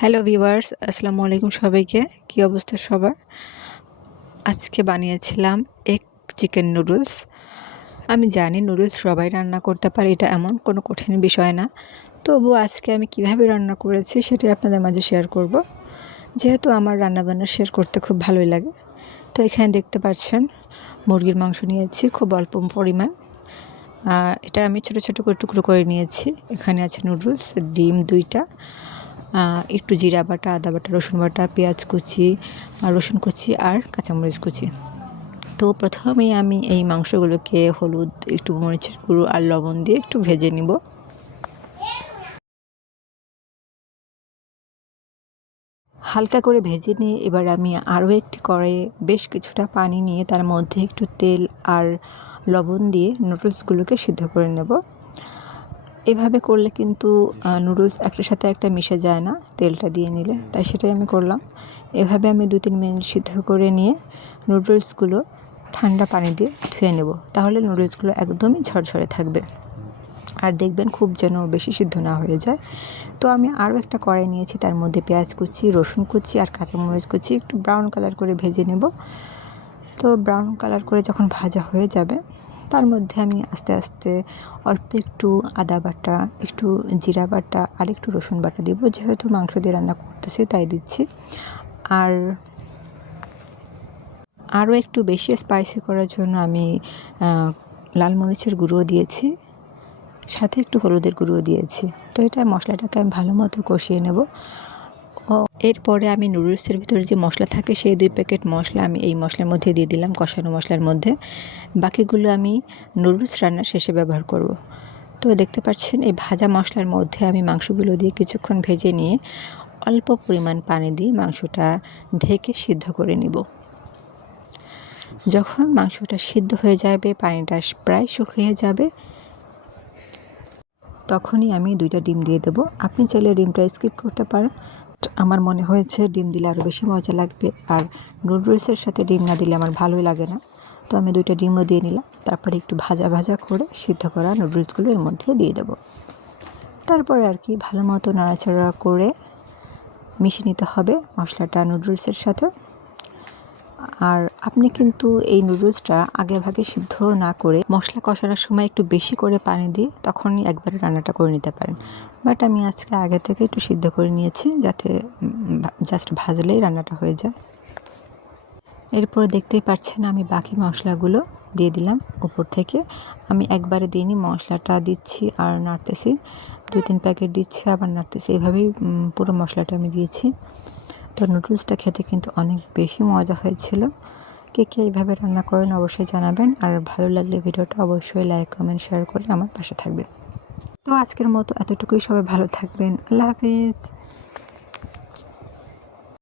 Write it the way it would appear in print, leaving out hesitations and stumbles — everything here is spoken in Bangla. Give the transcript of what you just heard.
হ্যালো ভিউয়ার্স, আসসালামু আলাইকুম সবাইকে। কী অবস্থা সবার? আজকে বানিয়েছিলাম এগ চিকেন নুডলস। আমি জানি নুডলস সবাই রান্না করতে পারে, এটা এমন কোনো কঠিন বিষয় না। তবুও আজকে আমি কিভাবে রান্না করেছি সেটাই আপনাদের মাঝে শেয়ার করব। যেহেতু আমার রান্নাবান্না শেয়ার করতে খুব ভালোই লাগে। তো এখানে দেখতে পাচ্ছেন মুরগির মাংস নিয়েছি খুব অল্প পরিমাণ। এটা আমি ছোটো ছোটো করে টুকরো করে নিয়েছি। এখানে আছে নুডলস, ডিম 2টা, একটু জিরা বাটা, আদা বাটা, রসুন বাটা, পেঁয়াজ কুচি, রসুন কুচি আর কাঁচামরিচ কুচি। তো প্রথমেই আমি এই মাংসগুলোকে হলুদ, একটু মরিচের গুঁড়ো আর লবণ দিয়ে একটু ভেজে নিব। হালকা করে ভেজে নিয়ে এবার আমি আরও একটি কড়াইয়ে বেশ কিছুটা পানি নিয়ে তার মধ্যে একটু তেল আর লবণ দিয়ে নুডলসগুলোকে সিদ্ধ করে নেব। এভাবে করলে কিন্তু নুডলস একটার সাথে একটা মিশে যায় না তেলটা দিয়ে নিলে, তাই সেটাই আমি করলাম। এভাবে আমি 2-3 মিনিট সিদ্ধ করে নিয়ে নুডলসগুলো ঠান্ডা পানি দিয়ে ধুয়ে নেব, তাহলে নুডলসগুলো একদমই ঝরঝরে থাকবে। আর দেখবেন খুব যেন বেশি সিদ্ধ না হয়ে যায়। তো আমি আরও একটা কড়াই নিয়েছি, তার মধ্যে পেঁয়াজ কুচি, রসুন কুচি আর কাঁচামরিচ কুচি একটু ব্রাউন কালার করে ভেজে নেব। তো ব্রাউন কালার করে যখন ভাজা হয়ে যাবে তার মধ্যে আমি আস্তে আস্তে অল্প একটু আদা বাটা, একটু জিরা বাটা আর একটু রসুন বাটা দিব। যেহেতু মাংস দিয়ে রান্না করতেছি তাই দিচ্ছি। আর আরও একটু বেশি স্পাইসি করার জন্য আমি লাল মরিচের গুঁড়ো দিয়েছি, সাথে একটু হলুদের গুঁড়ো দিয়েছি। তো এটা মশলাটাকে আমি ভালো মতো কষিয়ে নেব। এরপরে আমি নুডলসের ভিতরে যে মশলা থাকে সেই 2 প্যাকেট মশলা আমি এই মশলার মধ্যে দিয়ে দিলাম, কষানো মশলার মধ্যে। বাকিগুলো আমি নুডলস রান্নার শেষে ব্যবহার করব। তো দেখতে পাচ্ছেন এই ভাজা মশলার মধ্যে আমি মাংসগুলো দিয়ে কিছুক্ষণ ভেজে নিয়ে অল্প পরিমাণ পানি দিয়ে মাংসটা ঢেকে সিদ্ধ করে নিব। যখন মাংসটা সিদ্ধ হয়ে যাবে, পানিটা প্রায় শুকিয়ে যাবে, তখনই আমি 2টা ডিম দিয়ে দেব। আপনি চাইলে ডিমটা স্কিপ করতে পারেন। আমার মনে হয়েছে ডিম দিলে আরও বেশি মজা লাগবে, আর নুডলসের সাথে ডিম না দিলে আমার ভালোই লাগে না। তো আমি 2টা ডিমও দিয়ে নিলাম। তারপরে একটু ভাজা ভাজা করে সিদ্ধ করা নুডলসগুলো এর মধ্যে দিয়ে দেব। তারপরে আর কি ভালো মতো নাড়াচাড়া করে মিশিয়ে নিতে হবে মশলাটা নুডলসের সাথে। আর আপনি কিন্তু এই নুডলসটা আগে ভাগে সিদ্ধ না করে মশলা কষানোর সময় একটু বেশি করে পানি দিয়ে তখনই একবারে রান্নাটা করে নিতে পারেন। বাট আমি আজকে আগে থেকে একটু সিদ্ধ করে নিয়েছি, যাতে জাস্ট ভাজলেই রান্নাটা হয়ে যায়। এরপরে দেখতেই পাচ্ছেন আমি বাকি মশলাগুলো দিয়ে দিলাম উপর থেকে। আমি একবারে দিইনি, মশলাটা দিচ্ছি আর নাড়তেছি, 2-3 প্যাকেট দিচ্ছি আবার নাড়তেছি, এভাবেই পুরো মশলাটা আমি দিয়েছি। তো নুডলসটা খেতে কিন্তু অনেক বেশি মজা হয়েছিল। কে কে এইভাবে রান্না করেন অবশ্যই জানাবেন। আর ভালো লাগলে ভিডিওটা অবশ্যই লাইক, কমেন্ট, শেয়ার করে আমার পাশে থাকবেন। তো আজকের মতো এতটুকুই। সবাই ভালো থাকবেন। আল্লাহ হাফিজ।